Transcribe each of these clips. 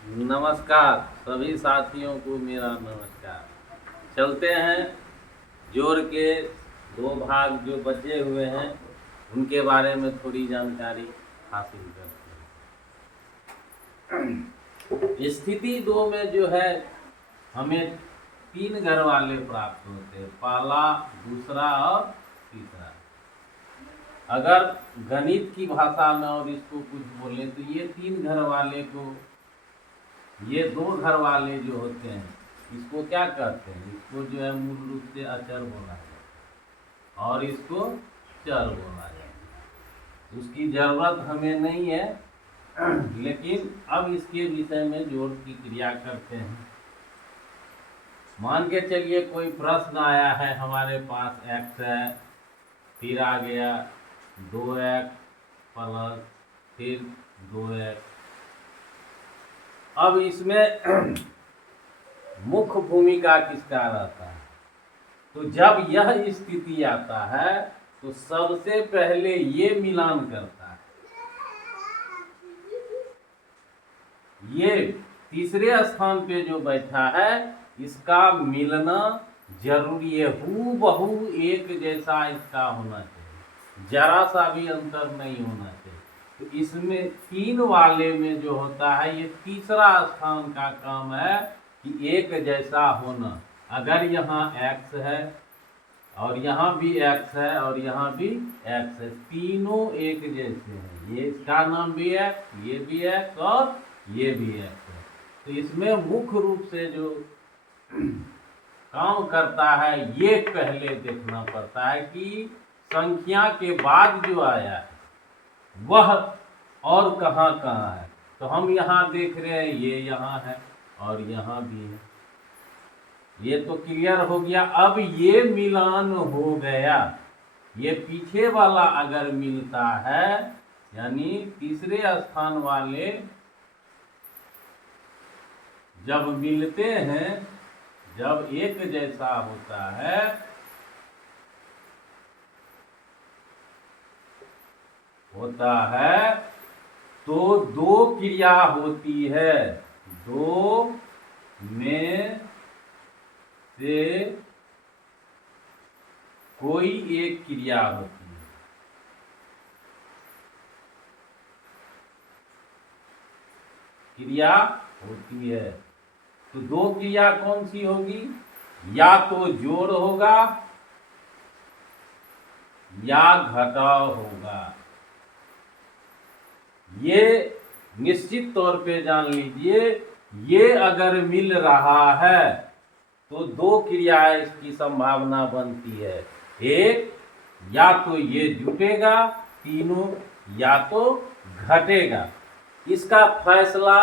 नमस्कार सभी साथियों को मेरा नमस्कार। चलते हैं जोड़ के दो भाग जो बचे हुए हैं उनके बारे में थोड़ी जानकारी हासिल करते हैं। स्थिति दो में जो है हमें तीन घर वाले प्राप्त होते हैं, पहला, दूसरा और तीसरा। अगर गणित की भाषा में और इसको कुछ बोले तो ये तीन घर वाले को, ये दो घर वाले जो होते हैं इसको क्या कहते हैं, इसको जो है मूल रूप से अचर बोला जाए और इसको चर बोला जाए। उसकी जरूरत हमें नहीं है, लेकिन अब इसके विषय में जोड़ की क्रिया करते हैं। मान के चलिए कोई प्रश्न आया है हमारे पास, x है, फिर आ गया 2x प्लस फिर 2x। अब इसमें मुख्य भूमिका किसका रहता है? तो जब यह स्थिति आता है तो सबसे पहले ये मिलान करता है। ये तीसरे स्थान पे जो बैठा है इसका मिलना जरूरी है, हूबहू एक जैसा इसका होना चाहिए, जरा सा भी अंतर नहीं होना चाहिए। तो इसमें तीन वाले में जो होता है ये तीसरा स्थान का काम है कि एक जैसा होना। अगर यहाँ x है और यहाँ भी x है और यहाँ भी x है, तीनों एक जैसे हैं, ये इसका नाम भी x, ये भी x और ये भी x है। तो इसमें मुख्य रूप से जो काम करता है ये पहले देखना पड़ता है कि संख्या के बाद जो आया है वह और कहाँ कहाँ है। तो हम यहाँ देख रहे हैं ये यहाँ है और यहाँ भी है, ये तो क्लियर हो गया। अब ये मिलान हो गया, ये पीछे वाला अगर मिलता है यानी तीसरे स्थान वाले जब मिलते हैं, जब एक जैसा होता है तो दो क्रिया होती है, दो में से कोई एक क्रिया होती है। क्रिया होती है तो दो क्रिया कौन सी होगी? या तो जोड़ होगा या घटाव होगा। ये निश्चित तौर पे जान लीजिए, ये अगर मिल रहा है तो दो क्रियाएं इसकी संभावना बनती है। एक, या तो ये जुटेगा तीनों या तो घटेगा। इसका फैसला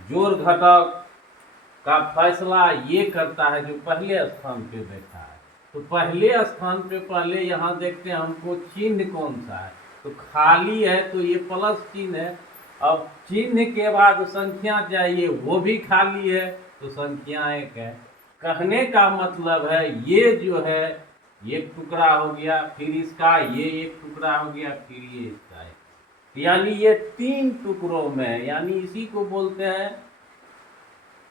जोड़ घटाव का फैसला ये करता है जो पहले स्थान पे बैठा है। तो पहले स्थान पे पहले यहाँ देखते हैं हमको चिन्ह कौन सा है, तो खाली है तो ये प्लस चिन्ह है। अब चिन्ह के बाद संख्या चाहिए, वो भी खाली है तो संख्या एक है। कहने का मतलब है ये जो है एक टुकड़ा हो गया, फिर इसका ये एक टुकड़ा हो गया, फिर ये इसका है, यानी ये तीन टुकड़ों में, यानी इसी को बोलते हैं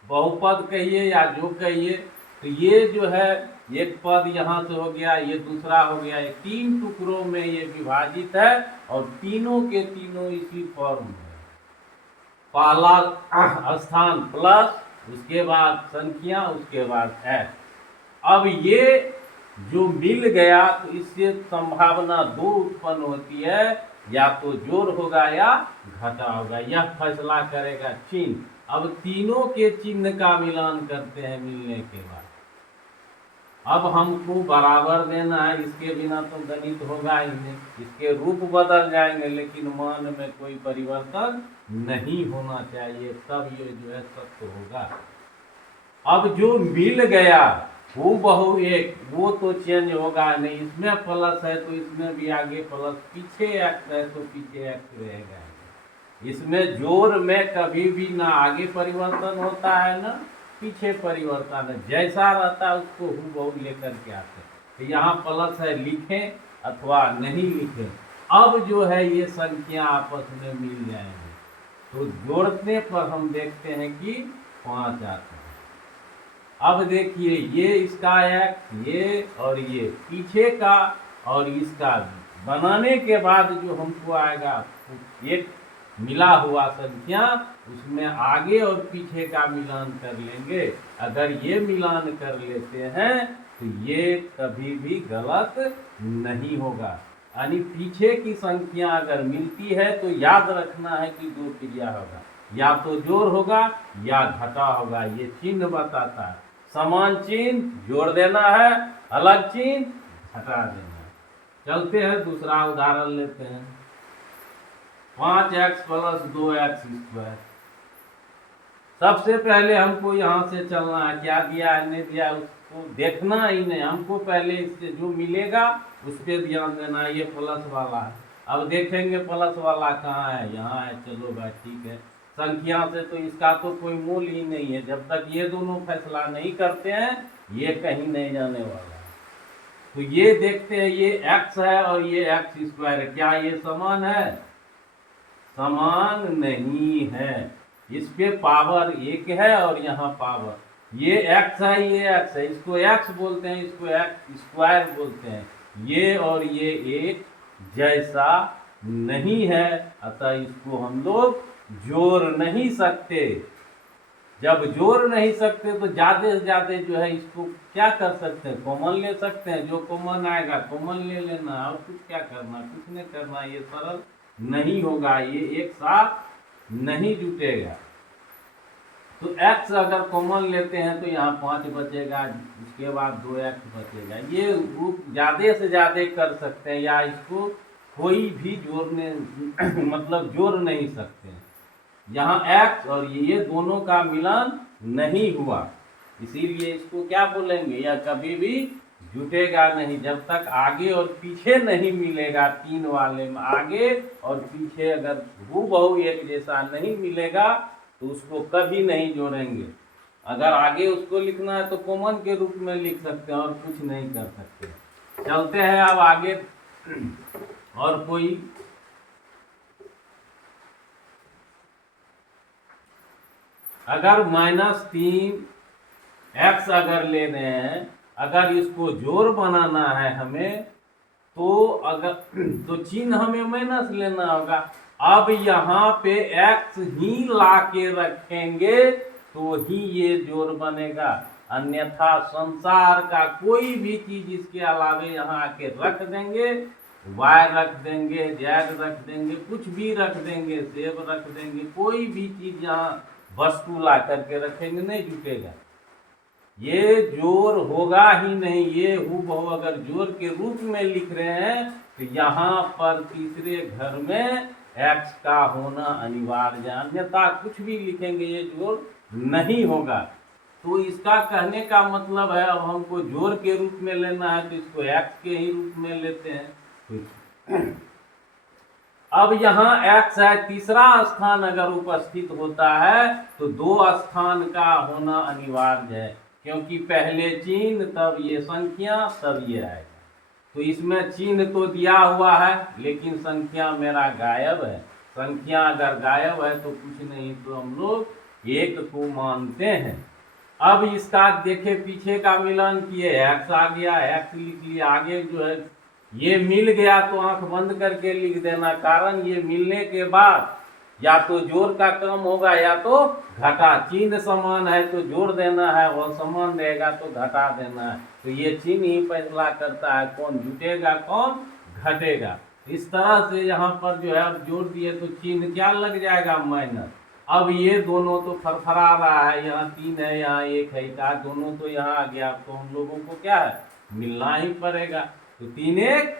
बहुपद कहिए या जो कहिए। तो ये जो है एक पद यहाँ से हो गया, ये दूसरा हो गया, ये तीन टुकड़ों में ये विभाजित है और तीनों के तीनों इसी फॉर्म में। पहला स्थान प्लस, उसके बाद संख्या, उसके बाद x। अब ये जो मिल गया तो इससे संभावना दो उत्पन्न होती है, या तो जोड़ होगा या घटा होगा, यह फैसला करेगा चिन्ह। अब तीनों के चिन्ह का मिलान करते हैं मिलने के बाद। अब हमको बराबर देना है, इसके बिना तो गणित होगा ही नहीं। इसके रूप बदल जाएंगे लेकिन मान में कोई परिवर्तन नहीं होना चाहिए, तब ये जो है सत्य होगा। अब जो मिल गया हूबहू एक, वो तो चेंज होगा नहीं। इसमें प्लस है तो इसमें भी आगे प्लस, पीछे एक्स है तो पीछे एक्स रहेगा। इसमें जोड़ में कभी भी ना आगे परिवर्तन होता है ना पीछे परिवर्तन है, जैसा रहता है उसको हूबहू लेकर के आते हैं। तो यहाँ प्लस है, लिखें अथवा नहीं लिखें। अब जो है ये संख्या आपस में मिल जाएंगे तो जोड़ने पर हम देखते हैं कि 5 आता है। अब देखिए ये इसका x, ये और ये पीछे का और इसका बनाने के बाद जो हमको आएगा एक मिला हुआ संख्या, उसमें आगे और पीछे का मिलान कर लेंगे। अगर ये मिलान कर लेते हैं तो ये कभी भी गलत नहीं होगा। यानी पीछे की संख्या अगर मिलती है तो याद रखना है कि दो क्रिया होगा, या तो जोड़ होगा या घटा होगा। ये चिन्ह बताता है। समान चिन्ह जोड़ देना है, अलग चिन्ह घटा देना है। चलते हैं दूसरा उदाहरण लेते हैं। 5x plus 2x²। सबसे पहले हमको यहाँ से चलना है, क्या दिया है नहीं दिया उसको देखना ही नहीं, हमको पहले इससे जो मिलेगा उस पर ध्यान देना है। ये प्लस वाला है, अब देखेंगे प्लस वाला कहाँ है, यहाँ है। चलो भाई ठीक है, संख्या से तो इसका तो कोई मूल ही नहीं है। जब तक ये दोनों फैसला नहीं करते हैं ये कहीं नहीं जाने वाला है। तो ये देखते हैं, ये x है और ये x² है, क्या ये समान है? समान नहीं है। इस पे पावर 1 है और यहाँ पावर, ये x है ये x है, इसको x बोलते हैं, इसको x² बोलते हैं। ये और ये एक जैसा नहीं है, अतः इसको हम लोग जोड़ नहीं सकते। जब जोड़ नहीं सकते तो ज्यादा से ज्यादा जो है इसको क्या कर सकते हैं, कॉमन ले सकते हैं। जो कॉमन आएगा कॉमन ले लेना, और कुछ क्या करना, कुछ नहीं करना। ये सरल नहीं होगा, ये एक साथ नहीं जुटेगा। तो x अगर कॉमन लेते हैं तो यहाँ 5 बचेगा, उसके बाद 2x बचेगा। ये रूप ज्यादा से ज्यादा कर सकते हैं, या इसको कोई भी जोड़ने मतलब जोड़ नहीं सकते हैं। यहाँ x और ये दोनों का मिलान नहीं हुआ, इसीलिए इसको क्या बोलेंगे, या कभी भी जुटेगा नहीं। जब तक आगे और पीछे नहीं मिलेगा, 3 वाले में आगे और पीछे अगर हूबहू एक जैसा नहीं मिलेगा तो उसको कभी नहीं जोड़ेंगे। अगर आगे उसको लिखना है तो कॉमन के रूप में लिख सकते हैं और कुछ नहीं कर सकते। चलते हैं अब आगे। और कोई अगर -3x अगर ले रहे हैं, अगर इसको जोड़ बनाना है हमें तो अगर तो चिन्ह हमें माइनस लेना होगा। अब यहाँ पे x ही ला के रखेंगे तो ही ये जोड़ बनेगा, अन्यथा संसार का कोई भी चीज इसके अलावे यहाँ आके रख देंगे, y रख देंगे, z रख देंगे, कुछ भी रख देंगे, सेब रख देंगे, कोई भी चीज यहाँ वस्तु ला करके रखेंगे नहीं जुटेगा। ये जोड़ होगा ही नहीं। ये हूबहू अगर जोड़ के रूप में लिख रहे हैं तो यहाँ पर तीसरे घर में x का होना अनिवार्य, अन्यथा कुछ भी लिखेंगे ये जोड़ नहीं होगा। तो इसका कहने का मतलब है, अब हमको जोड़ के रूप में लेना है तो इसको x के ही रूप में लेते हैं। अब यहाँ x है, तीसरा स्थान अगर उपस्थित होता है तो 2 स्थान का होना अनिवार्य है, क्योंकि पहले चिन्ह तब ये संख्या तब ये आएगा। तो इसमें चिन्ह तो दिया हुआ है लेकिन संख्या मेरा गायब है। संख्या अगर गायब है तो कुछ नहीं, तो हम लोग 1 को मानते हैं। अब इसका देखे पीछे का मिलान किए, x आ गया, x लिख लिया। आगे जो है ये मिल गया तो आंख बंद करके लिख देना, कारण ये मिलने के बाद या तो जोड़ का कम होगा या तो घटा। चिन्ह समान है तो जोड़ देना है, और समान रहेगा तो घटा देना है। तो ये चिन्ह ही फैसला करता है कौन जुटेगा कौन घटेगा। इस तरह से यहाँ पर जो है अब जोड़ दिए तो चिन्ह क्या लग जाएगा, माइनस। अब ये दोनों तो फरफरा रहा है, यहाँ 3 है यहाँ 1 है, क्या दोनों तो यहाँ आ गया, तो हम लोगों को क्या है मिलना ही पड़ेगा। तो 3 1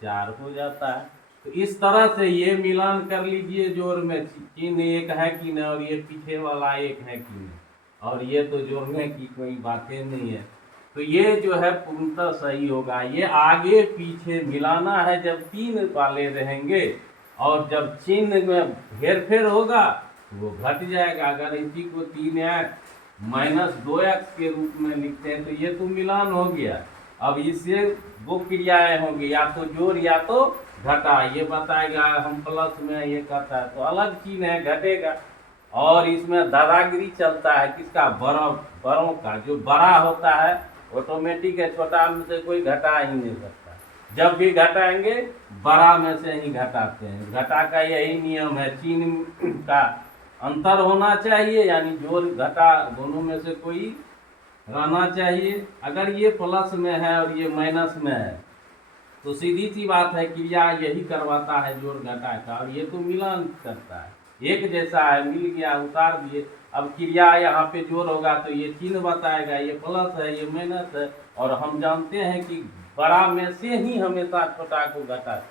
4 हो जाता है। तो इस तरह से ये मिलान कर लीजिए, जोड़ में चिन्ह 1 है कि नहीं और ये पीछे वाला 1 है कि नहीं, और ये तो जोड़ने की कोई बातें नहीं है। तो ये जो है पूर्णतः सही होगा। ये आगे पीछे मिलाना है जब 3 वाले रहेंगे, और जब चिन्ह में हेर फेर होगा वो घट जाएगा। अगर इसी को 3x - 2x के रूप में लिखते हैं तो ये तो मिलान हो गया। अब इससे 2 क्रियाएं होंगी, या तो जोड़ या तो घटा, ये बताएगा हम प्लस में, ये करता है तो अलग चीज है, घटेगा। और इसमें दादागिरी चलता है किसका, बड़ों का। जो बड़ा होता है ऑटोमेटिक है, छोटा में से कोई घटा ही नहीं सकता। जब भी घटाएंगे बड़ा में से ही घटाते हैं। घटा का यही नियम है। चिन्ह का अंतर होना चाहिए, यानी जोड़ घटा दोनों में से कोई रहना चाहिए। अगर ये प्लस में है और ये माइनस में है तो सीधी सी बात है, क्रिया यही करवाता है जोड़ घटा का, और ये तो मिलान करता है, एक जैसा है, मिल गया उतार दिए। अब क्रिया यहाँ पे जोड़ होगा तो ये चिन्ह बताएगा, ये प्लस है ये माइनस है। और हम जानते हैं कि बड़ा में से ही हमेशा छोटा को घटाता है,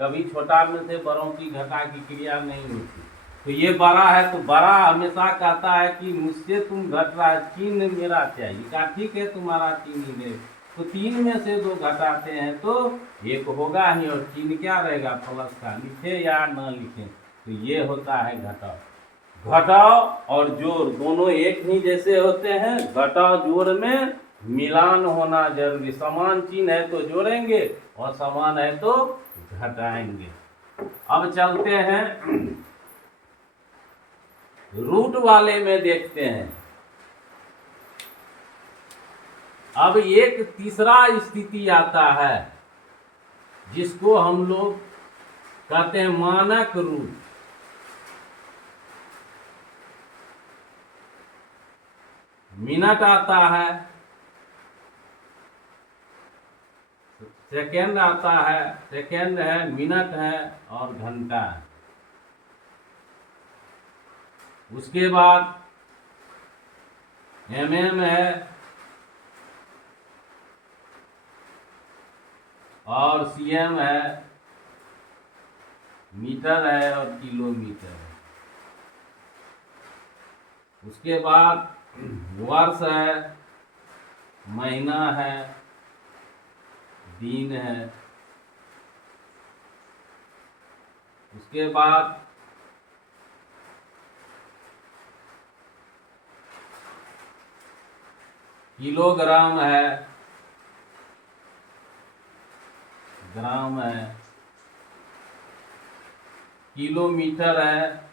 कभी छोटा में से बड़ों की घटा की क्रिया नहीं होती। तो ये बड़ा है तो बड़ा हमेशा कहता है कि मुझसे तुम घट रहा है, चिन्ह मेरा चाहिए। कहा ठीक है तुम्हारा चिन्ह ले, तो 3 में से 2 घटाते हैं तो 1 होगा ही, और चिन्ह क्या रहेगा प्लस का, लिखे या न लिखे। तो ये होता है घटाव। घटाव और जोड़ दोनों एक ही जैसे होते हैं। घटाव जोड़ में मिलान होना जरूरी, समान चिन्ह है तो जोड़ेंगे और समान है तो घटाएंगे। अब चलते हैं रूट वाले में, देखते हैं। अब एक तीसरा स्थिति आता है जिसको हम लोग कहते हैं मानक रूट। मिनट आता है, सेकेंड आता है, सेकेंड है, मिनट है और घंटा है। उसके बाद एमएम है और सीएम है, मीटर है और किलोमीटर है। उसके बाद वर्ष है, महीना है, दिन है। उसके बाद किलोग्राम है, ग्राम है, किलोमीटर है,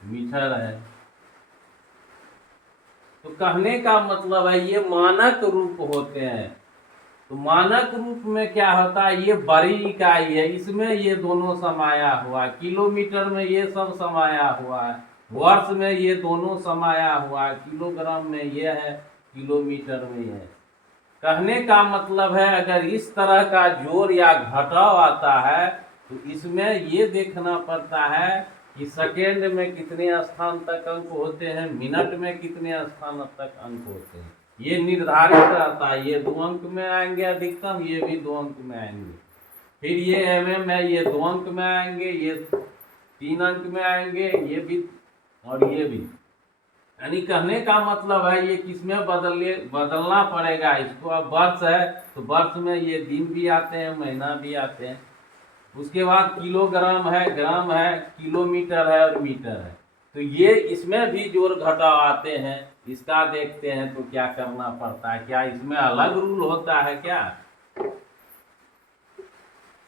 मीटर है। तो कहने का मतलब है ये मानक रूप होते हैं। तो मानक रूप में क्या होता है, ये बड़ी इकाई है, इसमें ये दोनों समाया हुआ है। किलोमीटर में ये सब समाया हुआ है, वर्ष में ये दोनों समाया हुआ है, किलोग्राम में ये है, किलोमीटर में ये है। कहने का मतलब है अगर इस तरह का जोड़ या घटाव आता है तो इसमें ये देखना पड़ता है कि सेकेंड में कितने स्थान तक अंक होते हैं, मिनट में कितने स्थान तक अंक होते हैं, ये निर्धारित रहता है। ये 2 अंक में आएंगे अधिकतम, ये भी 2 अंक में आएंगे। फिर ये एमएम है, ये 2 अंक में आएंगे, ये 3 अंक में आएंगे, ये भी और ये भी। यानी कहने का मतलब है ये किसमें बदलना पड़ेगा इसको। अब वर्ष है तो वर्ष में ये दिन भी आते हैं, महीना भी आते हैं। उसके बाद किलोग्राम है, ग्राम है, किलोमीटर है और मीटर है। तो ये इसमें भी जोड़ घटाव आते हैं। इसका देखते हैं तो क्या करना पड़ता है, क्या इसमें अलग रूल होता है क्या।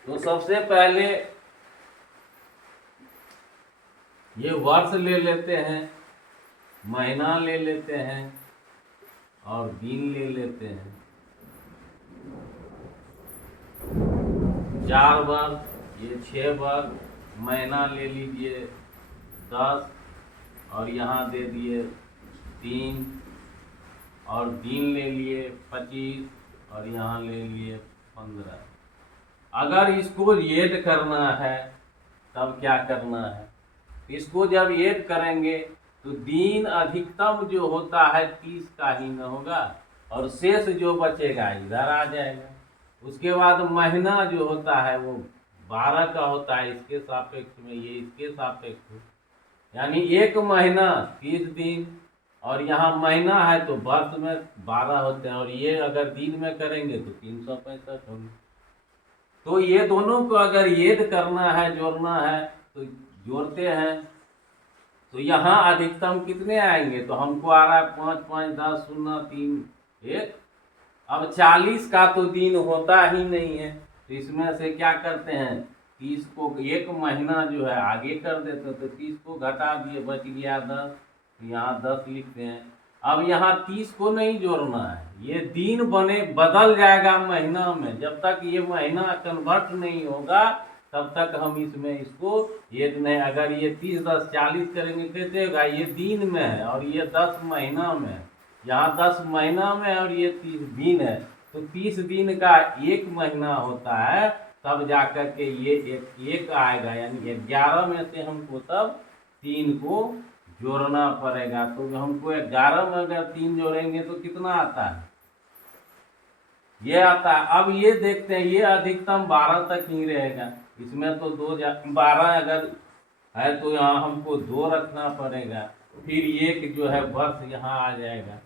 तो सबसे पहले ये वर्ष ले लेते हैं, महीना ले लेते हैं और दिन ले लेते हैं। 4 वर्ष, ये 6 वर्ष, महीना ले लीजिए 10 और यहाँ दे दिए 3 और दिन ले लिए 25 और यहाँ ले लिए 15। अगर इसको ऐड करना है तब क्या करना है, इसको जब ऐड करेंगे तो दिन अधिकतम जो होता है 30 का ही न होगा और शेष जो बचेगा इधर आ जाएगा। उसके बाद महीना जो होता है वो 12 का होता है, इसके सापेक्ष में ये इसके सापेक्ष में, यानी 1 महीना 30 दिन और यहाँ महीना है तो वर्ष में 12 होते हैं और ये अगर दिन में करेंगे तो 365 होंगे। तो ये दोनों को अगर ऐड करना है, जोड़ना है तो जोड़ते हैं। तो यहाँ अधिकतम कितने आएंगे, तो हमको आ रहा है 5 5 10 0 3 1 अब 40 का तो दिन होता ही नहीं है, तो इसमें से क्या करते हैं, 30 को एक महीना जो है आगे कर देते, तो 30 को घटा दिए, बच गया 10, यहाँ 10 लिखते हैं। अब यहाँ 30 को नहीं जोड़ना है, ये दिन बने बदल जाएगा महीना में, जब तक ये महीना कन्वर्ट नहीं होगा तब तक हम इसमें इसको ये नहीं, अगर ये 30 10 40 करेंगे कैसे होगा, ये दिन में है और ये 10 महीना में है, यहाँ 10 महीना में और ये 30 दिन है, तो 30 दिन का एक महीना होता है, तब जाकर के ये एक आएगा, यानी 11 में से हमको तब 3 को जोड़ना पड़ेगा। तो हमको 11 में अगर 3 जोड़ेंगे तो कितना आता है, ये आता है। अब ये देखते हैं, ये अधिकतम 12 तक ही रहेगा, इसमें तो 12 अगर है तो यहाँ हमको 2 रखना पड़ेगा, फिर एक जो है वर्ष यहाँ आ जाएगा,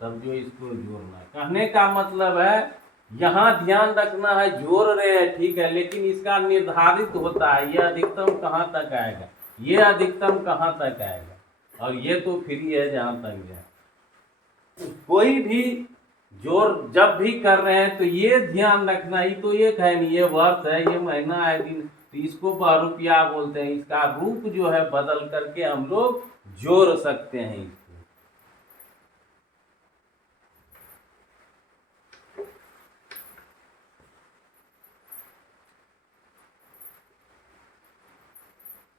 तब जो इसको जोड़ना है। कहने का मतलब है यहाँ ध्यान रखना है, जोड़ रहे हैं ठीक है, लेकिन इसका निर्धारित होता है ये अधिकतम कहाँ तक आएगा, ये अधिकतम कहाँ तक आएगा, और ये तो फ्री है जहाँ तक जाए। कोई भी जोड़ जब भी कर रहे हैं तो ये ध्यान रखना ही तो एक है नहीं, ये वर्ष है, ये महीना है, दिन, तो इसको रुपया बोलते हैं। इसका रूप जो है बदल करके हम लोग जोड़ सकते हैं इसको।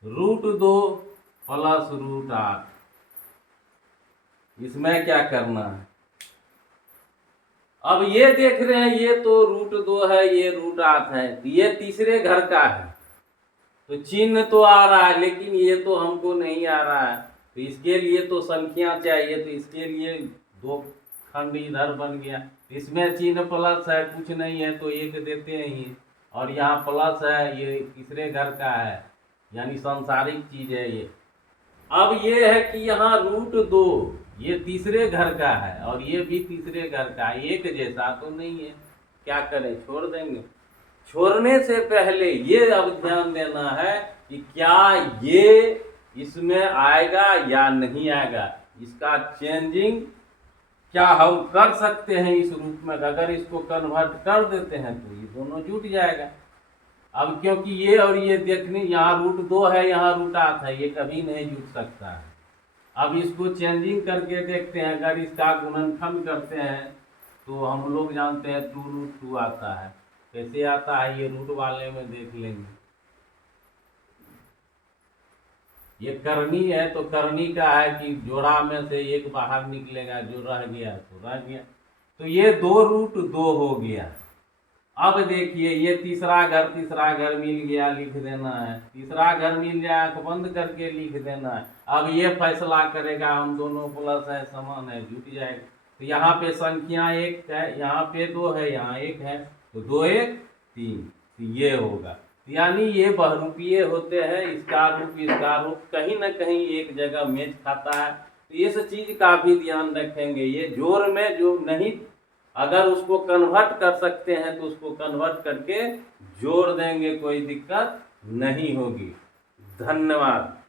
√2 प्लस √8, इसमें क्या करना है, अब ये देख रहे हैं ये तो √2 है, ये √8 है, ये तीसरे घर का है, तो चिन्ह तो आ रहा है लेकिन ये तो हमको नहीं आ रहा है, तो इसके लिए तो संख्या चाहिए, तो इसके लिए 2 खंड इधर बन गया, इसमें चिन्ह प्लस है, कुछ नहीं है तो 1 देते हैं ही, और यहाँ प्लस है, ये तीसरे घर का है, यानी सांसारिक चीज है ये। अब ये है कि यहाँ √2 ये तीसरे घर का है और ये भी तीसरे घर का है, एक जैसा तो नहीं है, क्या करें, छोड़ देंगे। छोड़ने से पहले ये अब ध्यान देना है कि क्या ये इसमें आएगा या नहीं आएगा, इसका चेंजिंग क्या हम कर सकते हैं इस रूप में, अगर इसको कन्वर्ट कर देते हैं तो ये दोनों जुट जाएगा। अब क्योंकि ये और ये देखने, यहाँ √2 है, यहाँ √8 है, ये कभी नहीं जुट सकता है। अब इसको चेंजिंग करके देखते हैं, अगर इसका गुणनखंड करते हैं तो हम लोग जानते हैं 2√2 आता है, कैसे आता है ये रूट वाले में देख लेंगे। ये करनी है तो करनी का है कि जोड़ा में से एक बाहर निकलेगा, जो रह गया तो रह गया, तो ये 2√2 हो गया। अब देखिए ये तीसरा घर मिल गया, लिख देना है, तीसरा घर मिल जाए आंख बंद करके लिख देना है। अब ये फैसला करेगा हम दोनों प्लस है, समान है, जुट जाएगा। तो यहाँ पे संख्या 1 है, यहाँ पे 2 है, यहाँ 1 है, तो 2 1 3, तो ये होगा। यानी ये बहुरूपीय होते हैं, इसका रूप कहीं ना कहीं एक जगह मेच खाता है, तो इस चीज का भी ध्यान रखेंगे। ये जोड़ में जो नहीं, अगर उसको कन्वर्ट कर सकते हैं तो उसको कन्वर्ट करके जोड़ देंगे, कोई दिक्कत नहीं होगी। धन्यवाद।